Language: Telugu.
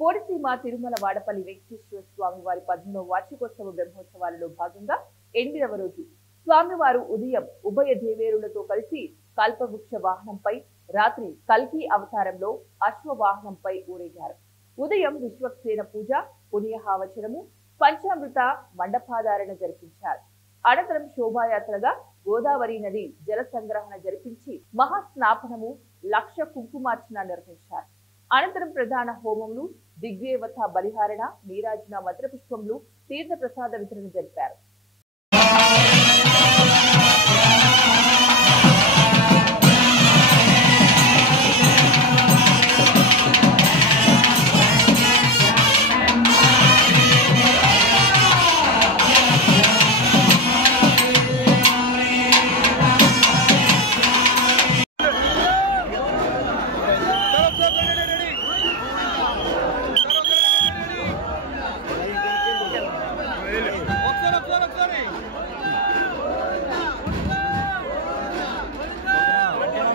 కోడిసీమ తిరుమల వాడపల్లి వెంకటేశ్వర స్వామి వారి 16వ వార్షికోత్సవ బ్రహ్మోత్సవాలలో భాగంగా 8వ రోజు స్వామివారు ఉదయం ఉభయ దేవేరులతో కలిసి కల్పవృక్ష వాహనంపై, రాత్రి కల్కి అవతారంలో అశ్వవాహనంపై ఊరేగారు. ఉదయం విశ్వక్సేన పూజ, పుణ్యహావచనము, పంచామృత మండపాధారణ జరిపించారు. అనంతరం శోభాయాత్రగా గోదావరి నది జల సంగ్రహణ జరిపించి మహాస్నాపనము, లక్ష కుంకుమార్చన నిర్వహించారు. అనంతరం ప్రధాన హోమములు, దిగ్దేవత బలిహారణ, నీరాజన, మంత్రపుష్పములు, తీర్థ ప్రసాద వితరణ జరిపారు. Sorry.